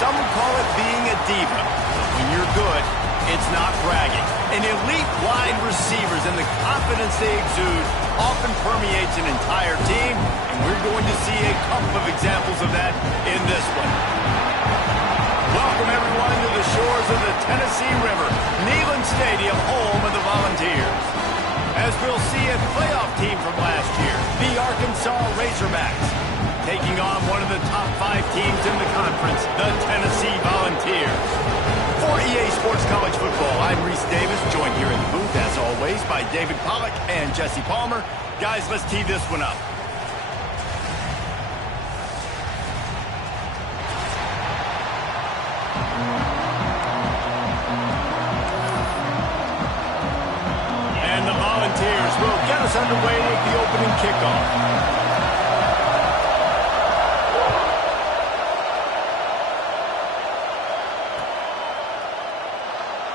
Some would call it being a diva. When you're good, it's not bragging. And elite wide receivers and the confidence they exude often permeates an entire team, and we're going to see a couple of examples of that in this one. Welcome, everyone, to the shores of the Tennessee River, Neyland Stadium, home of the Volunteers. As we'll see a playoff team from last year, the Arkansas Razorbacks, taking on one of the top 5 teams in the conference, the Tennessee Volunteers. For EA Sports College Football, I'm Reese Davis, joined here in the booth, as always, by David Pollack and Jesse Palmer. Guys, let's tee this one up. And the Volunteers will get us underway with the opening kickoff.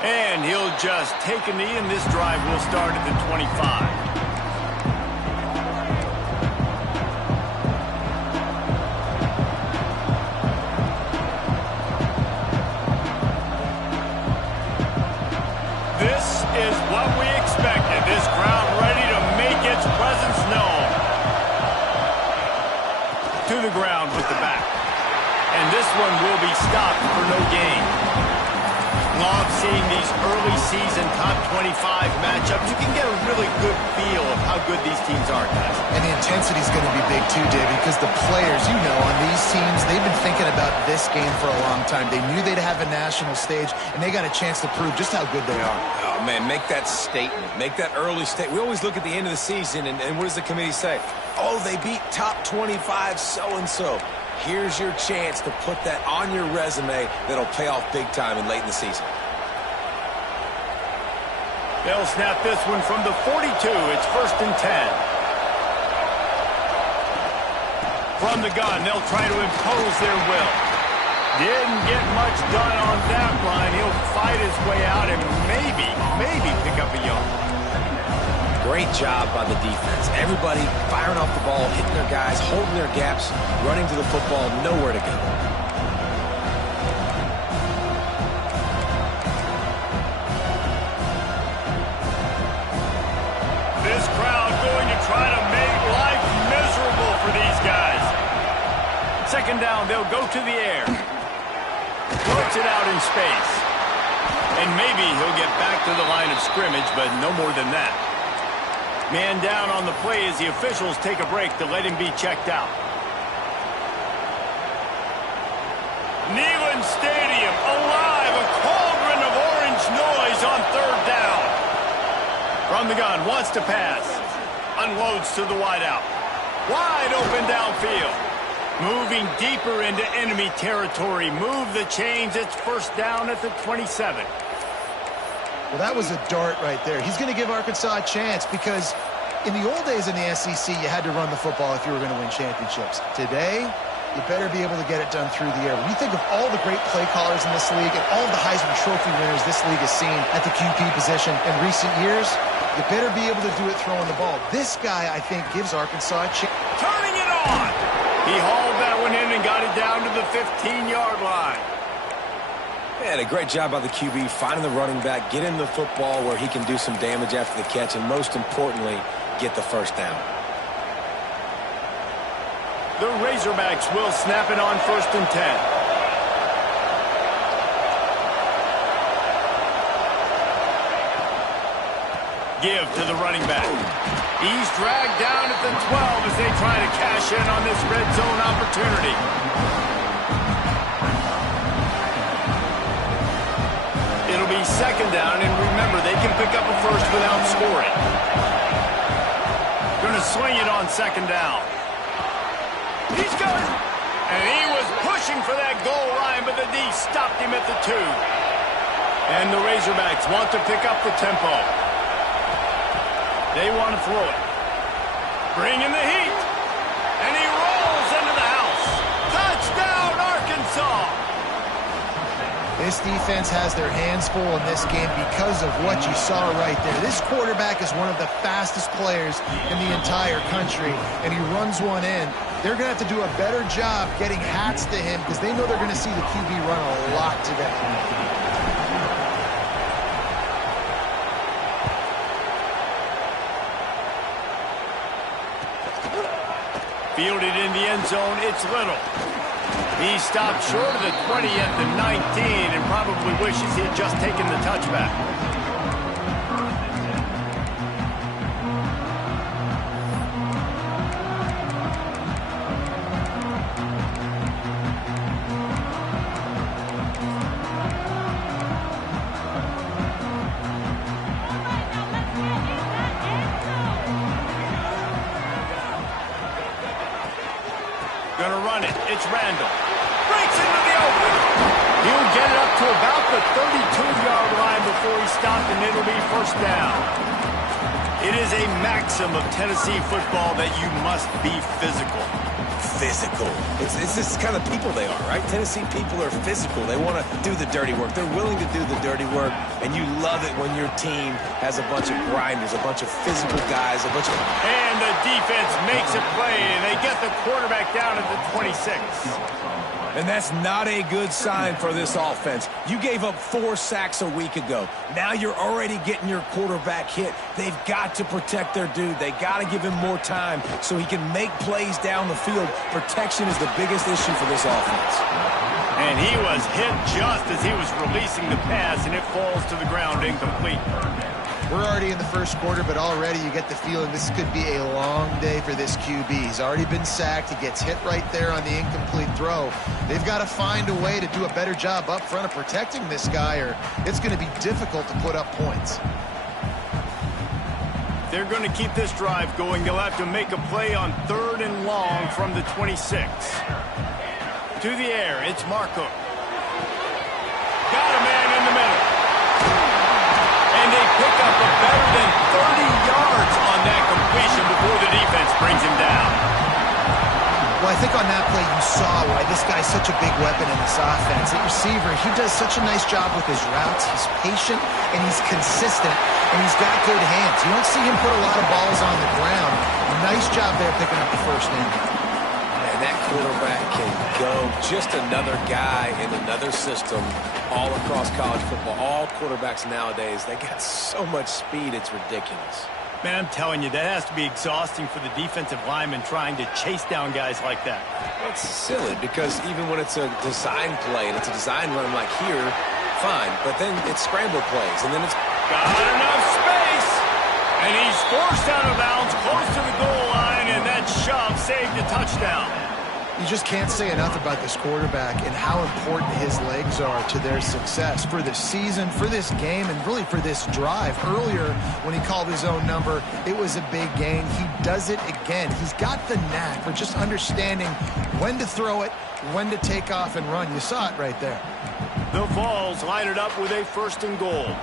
And he'll just take a knee, and this drive will start at the 25. This is what we expected. This crowd ready to make its presence known. To the ground with the back. And this one will be stopped for no gain. Love seeing these early season top 25 matchups. You can get a really good feel of how good these teams are, guys. And the intensity is going to be big too, David, because the players, you know, on these teams, they've been thinking about this game for a long time. They knew they'd have a national stage, and they got a chance to prove just how good they are. Oh, man, make that statement. Make that early statement. We always look at the end of the season, and what does the committee say? Oh, they beat top 25 so-and-so. Here's your chance to put that on your resume that'll pay off big time and late in the season. They'll snap this one from the 42. It's 1st and 10. From the gun, they'll try to impose their will. Didn't get much done on that line. He'll fight his way out and maybe pick up a yard. Great job by the defense. Everybody firing off the ball, hitting their guys, holding their gaps, running to the football, nowhere to go. This crowd going to try to make life miserable for these guys. 2nd down, they'll go to the air. Floats it out in space. And maybe he'll get back to the line of scrimmage, but no more than that. Man down on the play as the officials take a break to let him be checked out. Neyland Stadium alive, a cauldron of orange noise on 3rd down. From the gun, wants to pass. Unloads to the wideout. Wide open downfield. Moving deeper into enemy territory. Move the chains. It's 1st down at the 27. Well, that was a dart right there. He's going to give Arkansas a chance because in the old days in the SEC, you had to run the football if you were going to win championships. Today, you better be able to get it done through the air. When you think of all the great play callers in this league and all of the Heisman Trophy winners this league has seen at the QB position in recent years, you better be able to do it throwing the ball. This guy, I think, gives Arkansas a chance. Turning it on! He hauled that one in and got it down to the 15-yard line. Man, a great job by the QB, finding the running back, get him the football where he can do some damage after the catch, and most importantly, get the 1st down. The Razorbacks will snap it on 1st and 10. Give to the running back. He's dragged down at the 12 as they try to cash in on this red zone opportunity. It'll be 2nd down, and remember, they can pick up a 1st without scoring. Going to swing it on 2nd down. He's got it. And he was pushing for that goal line, but the D stopped him at the 2. And the Razorbacks want to pick up the tempo. They want to throw it. Bring in the heat. And he rolls into the house. Touchdown, Arkansas. This this defense has their hands full in this game because of what you saw right there. This quarterback is one of the fastest players in the entire country, and he runs one in. They're going to have to do a better job getting hats to him because they know they're going to see the QB run a lot today. Fielded in the end zone, it's Little. He stopped short of the 20 at the 19 and probably wishes he had just taken the touchback. Gonna run it. It's Randall. Breaks into the open. He'll get it up to about the 32-yard line before he's stopped, and it'll be first down. It is a maxim of Tennessee football that you must be physical. Physical. It's this kind of people they are, right? Tennessee people are physical. They want to do the dirty work. They're willing to do the dirty work, and you love it when your team has a bunch of grinders, a bunch of physical guys, a bunch of... And the defense makes a play, and they get the quarterback down at the 26. And that's not a good sign for this offense. You gave up 4 sacks a week ago. Now you're already getting your quarterback hit. They've got to protect their dude. They got to give him more time so he can make plays down the field. Protection is the biggest issue for this offense. And he was hit just as he was releasing the pass, and it falls to the ground incomplete. We're already in the first quarter, but already you get the feeling this could be a long day for this QB. He's already been sacked. He gets hit right there on the incomplete throw. They've got to find a way to do a better job up front of protecting this guy, or it's going to be difficult to put up points. They're going to keep this drive going. They'll have to make a play on 3rd and long from the 26. To the air, it's Marco. Got a man in the middle. And they pick up a better than 30 yards on that completion before the defense brings him down. Well, I think on that play you saw why this guy's such a big weapon in this offense. At receiver, he does such a nice job with his routes. He's patient, and he's consistent, and he's got good hands. You don't see him put a lot of balls on the ground. Nice job there picking up the first down. And that quarterback can go. Just another guy in another system all across college football. All quarterbacks nowadays, they got so much speed, it's ridiculous. Man, I'm telling you, that has to be exhausting for the defensive lineman trying to chase down guys like that. It's silly because even when it's a design play and it's a design run like here, fine. But then it's scramble plays, and then it's... Got enough space! And he's forced out of bounds close to the goal line, and that shove saved a touchdown. You just can't say enough about this quarterback and how important his legs are to their success for this season, for this game, and really for this drive. Earlier, when he called his own number, it was a big gain. He does it again. He's got the knack for just understanding when to throw it, when to take off and run. You saw it right there. The Vols line it up with a 1st and goal.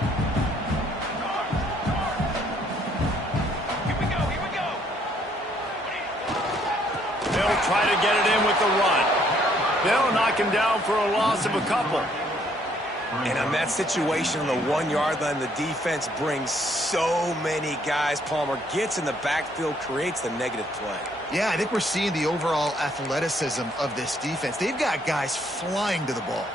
They'll try to get it in with the run. They'll knock him down for a loss of a couple. And on that situation on the 1-yard line, the defense brings so many guys. Palmer gets in the backfield, creates the negative play. Yeah, I think we're seeing the overall athleticism of this defense. They've got guys flying to the ball.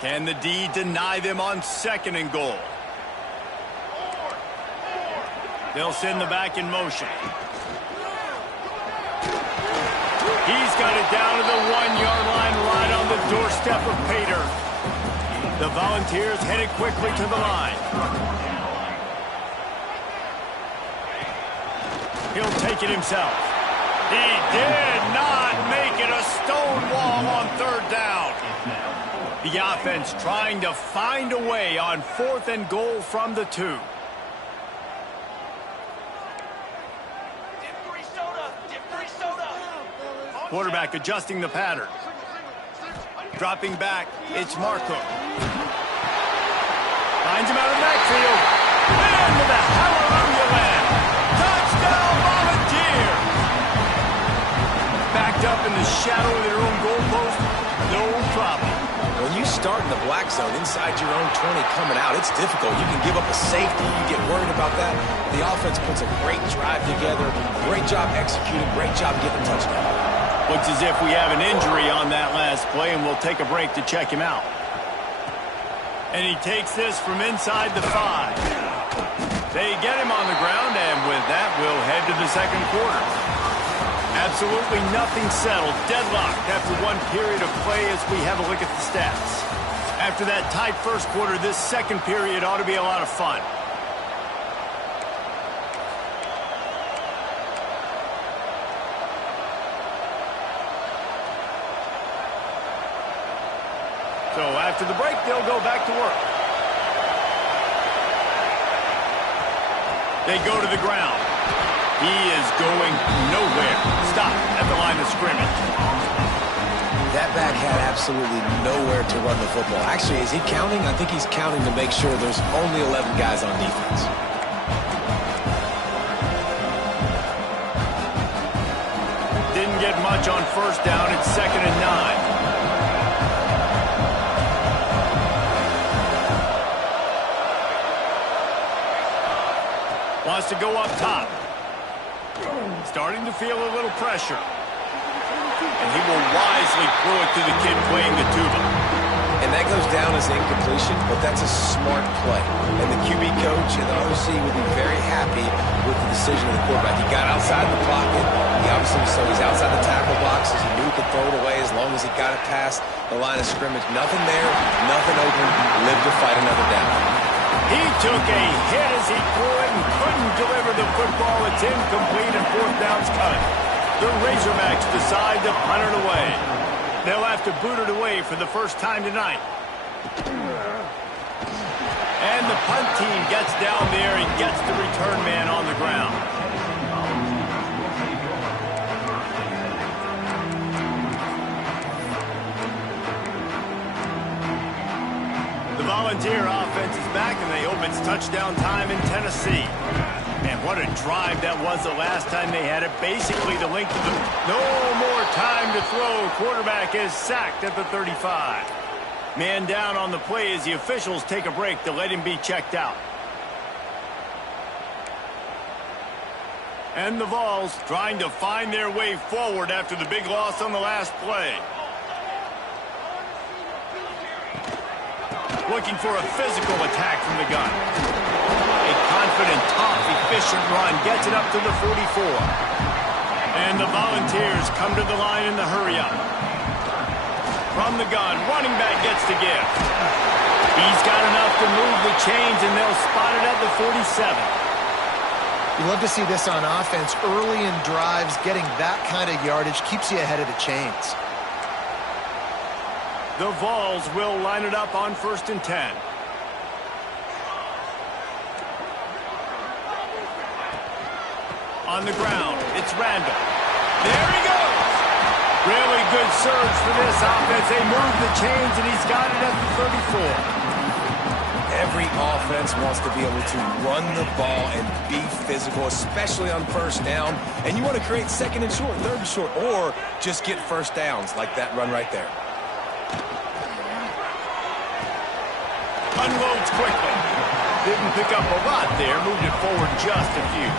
Can the D deny them on 2nd and goal? They'll send the back in motion. He's got it down to the 1-yard line right on the doorstep of Pater. The Volunteers headed quickly to the line. He'll take it himself. He did not make it a stone wall on 3rd down. The offense trying to find a way on 4th and goal from the 2. Quarterback adjusting the pattern. Dropping back, it's Marco. Finds him out of the backfield. Into the hallelujah land. Touchdown, Volunteer! Backed up in the shadow of their own goalpost. No start in the black zone inside your own 20 coming out. It's difficult. You can give up a safety. You get worried about that. The offense puts a great drive together. Great job executing. Great job getting a touchdown. Looks as if we have an injury on that last play, and we'll take a break to check him out. And he takes this from inside the 5. They get him on the ground, and with that, we'll head to the second quarter. Absolutely nothing settled. Deadlocked after one period of play as we have a look at the stats. After that tight first quarter, this second period ought to be a lot of fun. So after the break, they'll go back to work. They go to the ground. He is going nowhere. Stop at the line of scrimmage. That back had absolutely nowhere to run the football. Actually, is he counting? I think he's counting to make sure there's only 11 guys on defense. Didn't get much on first down. It's 2nd and 9. Wants to go up top. Starting to feel a little pressure. And he will wisely throw it to the kid playing the tuba. And that goes down as incompletion, but that's a smart play. And the QB coach and the OC will be very happy with the decision of the quarterback. He got outside the pocket. He obviously, so he's outside the tackle boxes. He knew he could throw it away as long as he got it past the line of scrimmage. Nothing there, nothing open. Live to fight another down. He took a hit as he threw it and couldn't deliver the football. It's incomplete and 4th down's coming. The Razorbacks decide to punt it away. They'll have to boot it away for the first time tonight. And the punt team gets down there and gets the return man on the ground. The Volunteer offense is back, and they hope it's touchdown time in Tennessee. Man, what a drive that was the last time they had it. Basically the length of the... No more time to throw. Quarterback is sacked at the 35. Man down on the play as the officials take a break to let him be checked out. And the Vols trying to find their way forward after the big loss on the last play. Looking for a physical attack from the gun. A confident, tough, efficient run gets it up to the 44. And the Volunteers come to the line in the hurry-up. From the gun, running back gets the gift. He's got enough to move the chains, and they'll spot it at the 47. You love to see this on offense. Early in drives, getting that kind of yardage keeps you ahead of the chains. The Vols will line it up on 1st and 10. On the ground, it's Randall. There he goes. Really good surge for this offense. They move the chains, and he's got it at the 34. Every offense wants to be able to run the ball and be physical, especially on first down. And you want to create 2nd and short, 3rd and short, or just get first downs like that run right there. Unloads quickly. Didn't pick up a lot there. Moved it forward just a few.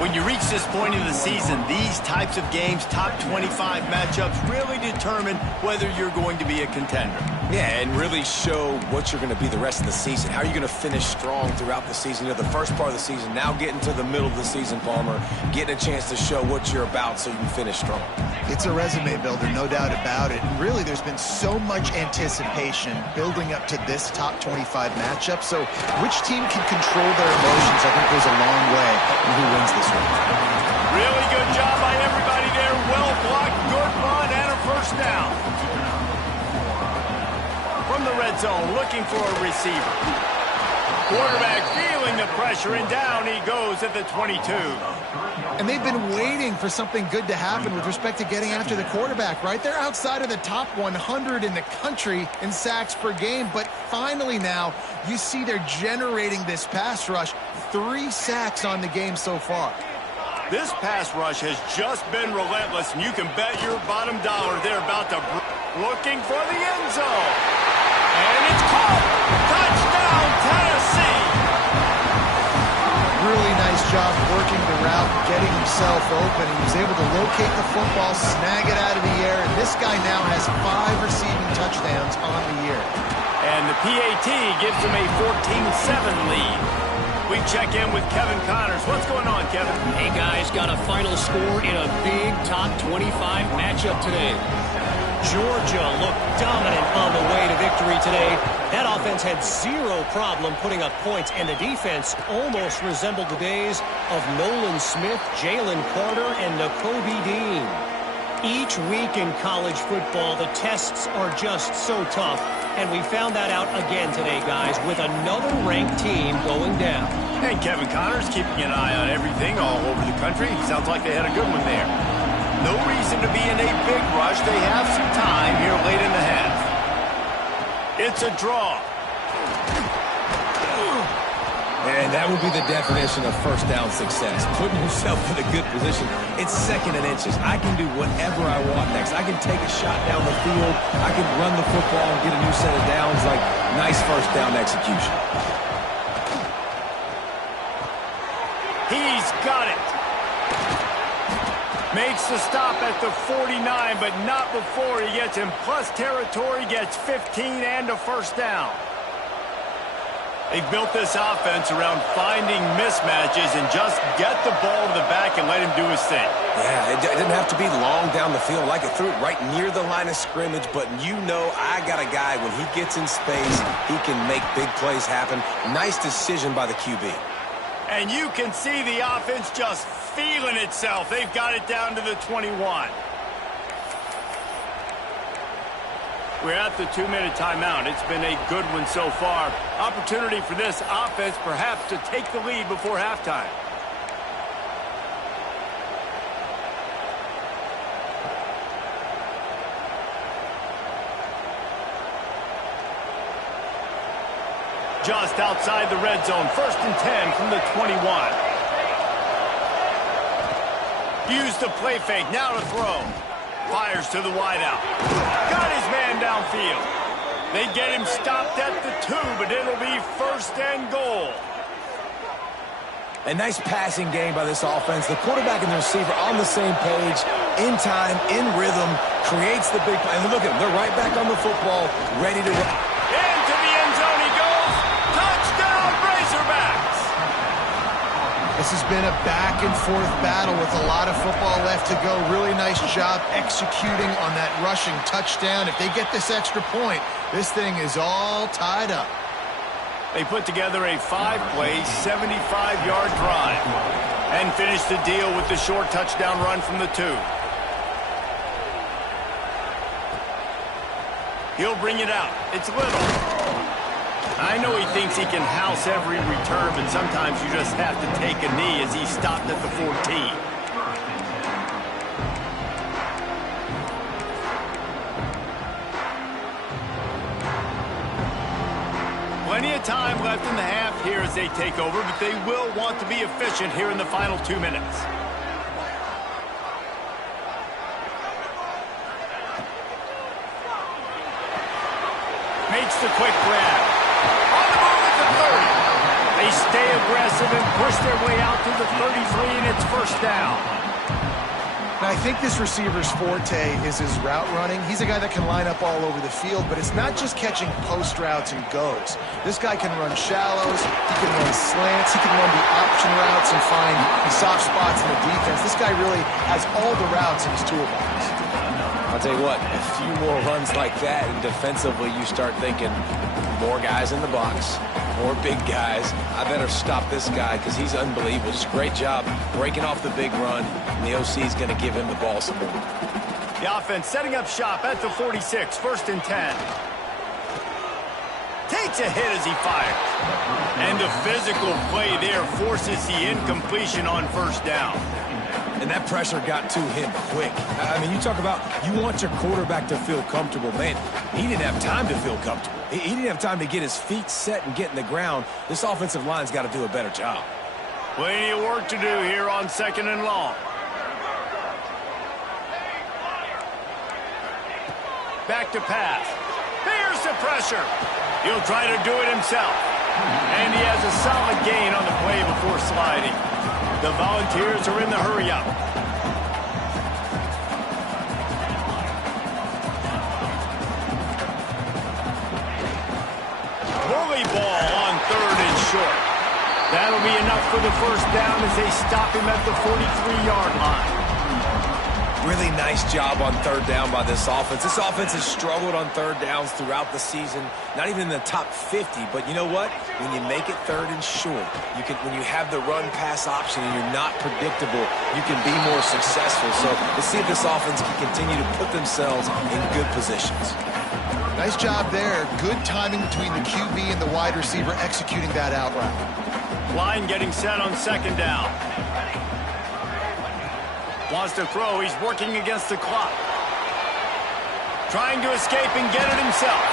When you reach this point in the season, these types of games, top 25 matchups, really determine whether you're going to be a contender. Yeah, and really show what you're going to be the rest of the season. How are you going to finish strong throughout the season? You know, the first part of the season, now getting to the middle of the season, Palmer, getting a chance to show what you're about so you can finish strong. It's a resume builder, no doubt about it. And really, there's been so much anticipation building up to this top 25 matchup. So which team can control their emotions, I think, goes a long way in who wins this one. Really good job by everybody there. Well blocked, good run, and a first down. From the red zone, looking for a receiver. Quarterback feeling the pressure, and down he goes at the 22. And they've been waiting for something good to happen with respect to getting after the quarterback, right? They're outside of the top 100 in the country in sacks per game, but finally now you see they're generating this pass rush. 3 sacks on the game so far. This pass rush has just been relentless, and you can bet your bottom dollar they're about to looking for the end zone. And it's caught. Touchdown, Tennessee. Really nice job working the route, getting himself open. He was able to locate the football, snag it out of the air, and this guy now has 5 receiving touchdowns on the year. And the PAT gives him a 14-7 lead. We check in with Kevin Connors. What's going on, Kevin? Hey, guys, got a final score in a big top 25 matchup today. Georgia looked dominant on the way to victory today. That offense had zero problem putting up points, and the defense almost resembled the days of Nolan Smith, Jalen Carter, and Nakobe Dean. Each week in college football, the tests are just so tough, and we found that out again today, guys, with another ranked team going down. And Kevin Connors keeping an eye on everything all over the country. Sounds like they had a good one there. No reason to be in a big rush. They have some time here late in the half. It's a draw. And that would be the definition of first down success. Putting yourself in a good position. It's 2nd and inches. I can do whatever I want next. I can take a shot down the field. I can run the football and get a new set of downs. Like, nice first down execution. He's got it. Makes the stop at the 49, but not before he gets in plus territory, gets 15 and a first down. They've built this offense around finding mismatches and just get the ball to the back and let him do his thing. Yeah, it didn't have to be long down the field. Like it threw it right near the line of scrimmage, but you know I got a guy, when he gets in space, he can make big plays happen. Nice decision by the QB. And you can see the offense just feeling itself. They've got it down to the 21. We're at the 2-minute timeout. It's been a good one so far. Opportunity for this offense perhaps to take the lead before halftime. Just outside the red zone. 1st and 10 from the 21. Use the play fake. Now to throw. Fires to the wideout. Got his man downfield. They get him stopped at the 2, but it'll be 1st and goal. A nice passing game by this offense. The quarterback and the receiver on the same page, in time, in rhythm, creates the big play. And look at them. They're right back on the football, ready to run. Into the end zone he goes. Touchdown, Razorbacks. This has been a back-and-forth battle with a lot of football left to go. Really nice job executing on that rushing touchdown. If they get this extra point, this thing is all tied up. They put together a 5-play, 75-yard drive and finished the deal with the short touchdown run from the 2. He'll bring it out. It's Little. I know he thinks he can house every return, but sometimes you just have to take a knee as he stopped at the 14. Plenty of time left in the half here as they take over, but they will want to be efficient here in the final 2 minutes. Makes the quick grab. On the move at the 30. They stay aggressive and push their way out to the 33, and it's 1st down. Now, I think this receiver's forte is his route running. He's a guy that can line up all over the field, but it's not just catching post routes and goes. This guy can run shallows, he can run slants, he can run the option routes and find the soft spots in the defense. This guy really has all the routes in his toolbox. I'll tell you what, a few more runs like that, and defensively you start thinking more guys in the box, more big guys. I better stop this guy because he's unbelievable. Just great job breaking off the big run, and the OC is going to give him the ball some more. The offense setting up shop at the 46, 1st and 10. Takes a hit as he fires. And the physical play there forces the incompletion on 1st down. And that pressure got to him quick. I mean, you talk about you want your quarterback to feel comfortable. Man, he didn't have time to feel comfortable. He didn't have time to get his feet set and get in the ground. This offensive line's got to do a better job. Plenty of work to do here on 2nd and long. Back to pass. Fires the pressure. He'll try to do it himself. And he has a solid gain on the play before sliding. The Volunteers are in the hurry-up. Bully ball on 3rd and short. That'll be enough for the first down as they stop him at the 43-yard line. Really nice job on 3rd down by this offense. This offense has struggled on 3rd downs throughout the season. Not even in the top 50, but you know what? When you make it 3rd and short, when you have the run-pass option and you're not predictable, you can be more successful. So let's see if this offense can continue to put themselves in good positions. Nice job there. Good timing between the QB and the wide receiver executing that out route. Line getting set on 2nd down. Wants to throw. He's working against the clock. Trying to escape and get it himself.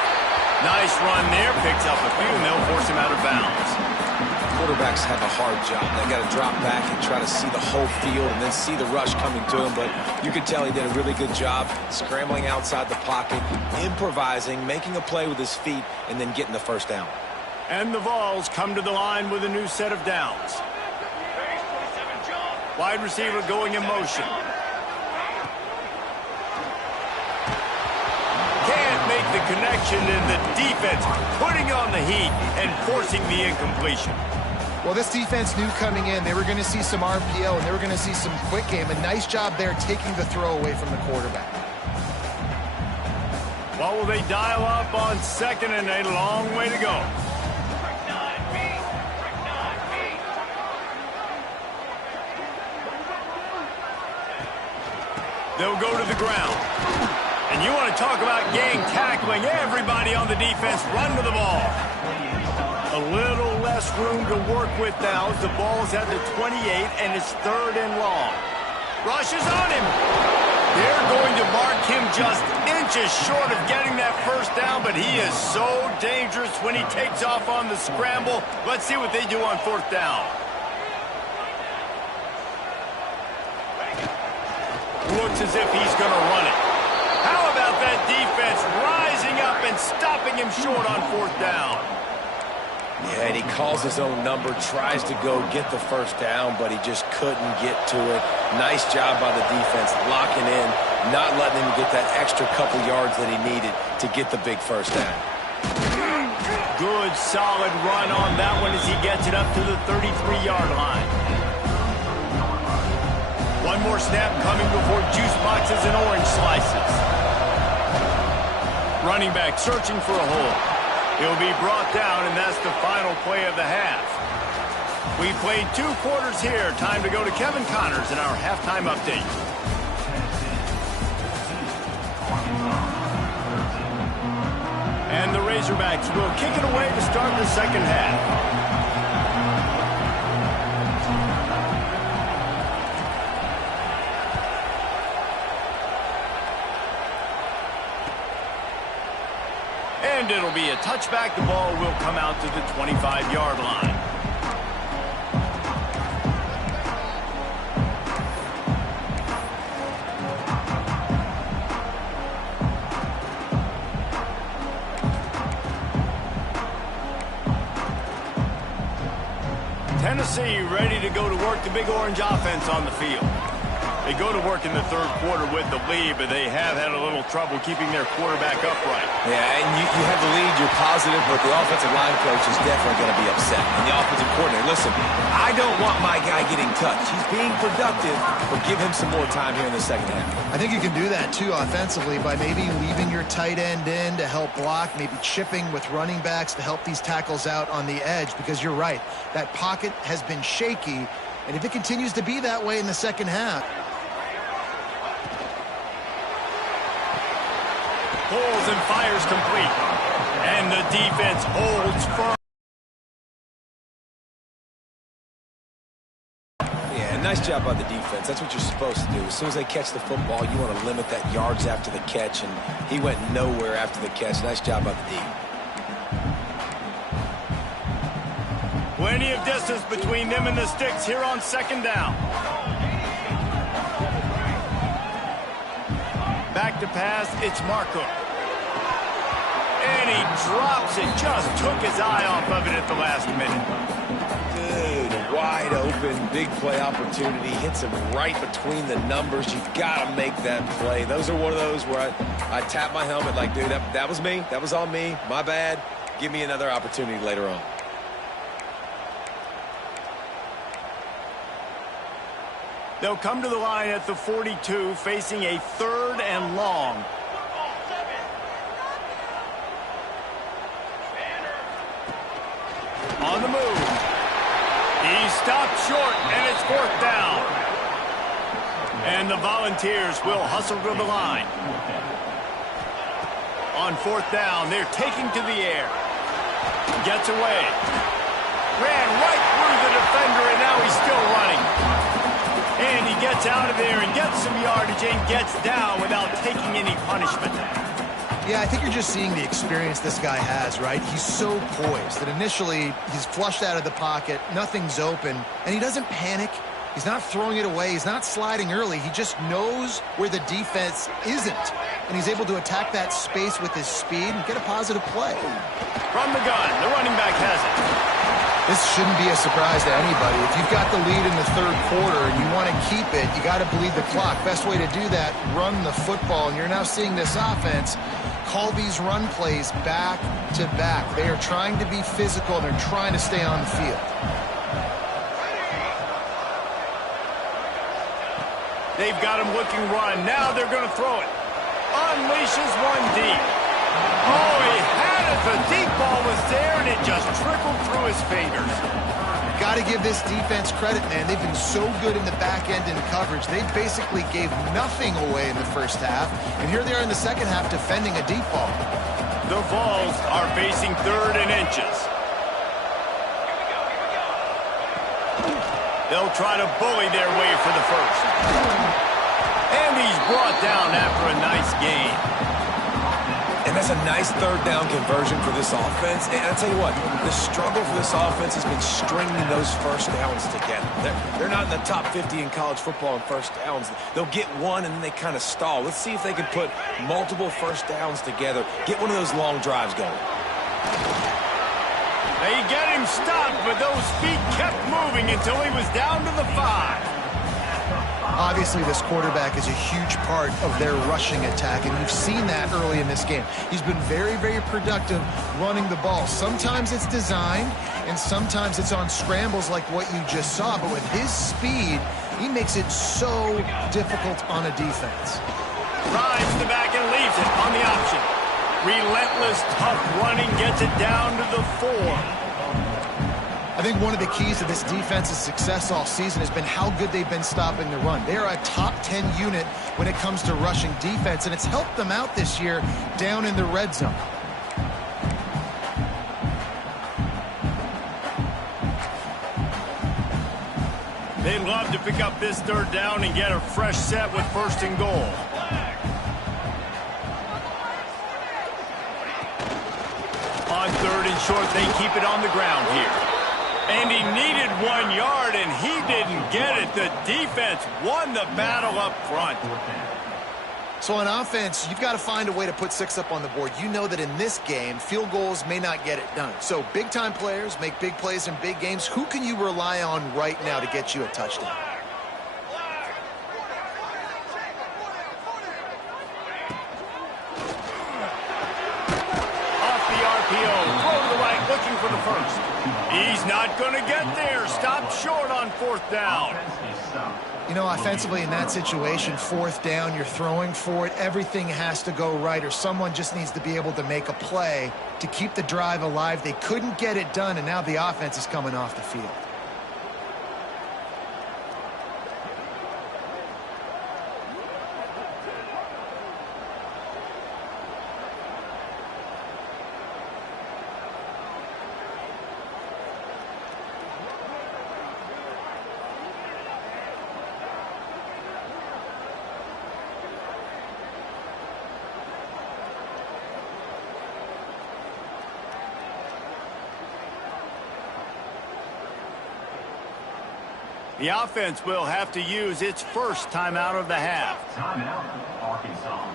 Nice run there. Picks up a few, and they'll force him out of bounds. Quarterbacks have a hard job. They got to drop back and try to see the whole field and then see the rush coming to him. But you could tell he did a really good job scrambling outside the pocket, improvising, making a play with his feet, and then getting the first down. And the Vols come to the line with a new set of downs. Wide receiver going in motion. Can't make the connection, and the defense putting on the heat and forcing the incompletion. Well, this defense knew coming in they were going to see some RPO and they were going to see some quick game. A nice job there taking the throw away from the quarterback. What will they dial up on 2nd and a long way to go? They'll go to the ground. And you want to talk about gang tackling. Everybody on the defense run to the ball. A little less room to work with now as the ball's at the 28 and it's 3rd and long. Rushes on him. They're going to mark him just inches short of getting that first down, but he is so dangerous when he takes off on the scramble. Let's see what they do on 4th down. Looks as if he's going to run it. How about that defense rising up and stopping him short on 4th down? Yeah, and he calls his own number, tries to go get the first down, but he just couldn't get to it. Nice job by the defense, locking in, not letting him get that extra couple yards that he needed to get the big first down. Good, solid run on that one as he gets it up to the 33-yard line. One more snap coming before juice boxes and orange slices. Running back searching for a hole. He'll be brought down, and that's the final play of the half. We played 2 quarters here. Time to go to Kevin Connors in our halftime update. And the Razorbacks will kick it away to start the second half. And it'll be a touchback. The ball will come out to the 25-yard line. Tennessee ready to go to work. The Big Orange offense on the field. They go to work in the 3rd quarter with the lead, but they have had a little trouble keeping their quarterback upright. Yeah, and you have the lead, you're positive, but the offensive line coach is definitely going to be upset. And the offensive coordinator, listen, I don't want my guy getting touched. He's being productive, but give him some more time here in the second half. I think you can do that, too, offensively, by maybe leaving your tight end in to help block, maybe chipping with running backs to help these tackles out on the edge, because you're right. That pocket has been shaky, and if it continues to be that way in the second half. Pulls and fires complete. And the defense holds firm. Yeah, nice job by the defense. That's what you're supposed to do. As soon as they catch the football, you want to limit that yards after the catch, and he went nowhere after the catch. Nice job by the D. Plenty of distance between them and the sticks here on 2nd down. Back to pass, it's Marco. And he drops it. Just took his eye off of it at the last minute. Dude, wide open, big play opportunity. Hits him right between the numbers. You got to make that play. Those are one of those where I tap my helmet like, dude, that was me. That was on me. My bad. Give me another opportunity later on. They'll come to the line at the 42, facing a 3rd and long. On the move. He stopped short, and it's 4th down. And the Volunteers will hustle to the line. On 4th down, they're taking to the air. Gets away. Ran right through the defender, and now he's still running. And he gets out of there and gets some yardage and gets down without taking any punishment. Yeah, I think you're just seeing the experience this guy has, right? He's so poised that initially he's flushed out of the pocket, nothing's open, and he doesn't panic. He's not throwing it away. He's not sliding early. He just knows where the defense isn't, and he's able to attack that space with his speed and get a positive play. From the gun, the running back has it. This shouldn't be a surprise to anybody. If you've got the lead in the 3rd quarter and you want to keep it, you got to bleed the clock. Best way to do that, run the football. And you're now seeing this offense call these run plays back to back. They are trying to be physical, and they're trying to stay on the field. They've got him looking run. Now they're going to throw it. Unleashes one deep. Oh, he had it. The deep ball was there, and it just trickled through his fingers. Got to give this defense credit, man. They've been so good in the back end in coverage. They basically gave nothing away in the first half, and here they are in the second half defending a deep ball. The Vols are facing 3rd and inches. They'll try to bully their way for the first. And he's brought down after a nice gain. And that's a nice 3rd down conversion for this offense. And I'll tell you what, the struggle for this offense has been stringing those first downs together. They're not in the top 50 in college football in first downs. They'll get one, and then they kind of stall. Let's see if they can put multiple first downs together, get one of those long drives going. They get him stopped, but those feet kept moving until he was down to the 5. Obviously, this quarterback is a huge part of their rushing attack, and you've seen that early in this game. He's been very, very productive running the ball. Sometimes it's designed, and sometimes it's on scrambles like what you just saw. But with his speed, he makes it so difficult on a defense. Drives the back and leaves it on the option. Relentless, tough running gets it down to the 4. I think one of the keys to this defense's success all season has been how good they've been stopping the run. They are a top 10 unit when it comes to rushing defense, and it's helped them out this year down in the red zone. They'd love to pick up this 3rd down and get a fresh set with 1st and goal. On 3rd and short, they keep it on the ground here. And he needed 1 yard, and he didn't get it. The defense won the battle up front. So on offense, you've got to find a way to put 6 up on the board. You know that in this game, field goals may not get it done. So big-time players make big plays in big games. Who can you rely on right now to get you a touchdown? Looking for the first. He's not going to get there. Stop short on 4th down. You know, offensively in that situation, 4th down, you're throwing for it. Everything has to go right, or someone just needs to be able to make a play to keep the drive alive. They couldn't get it done, and now the offense is coming off the field. The offense will have to use its first timeout of the half. Timeout, Arkansas.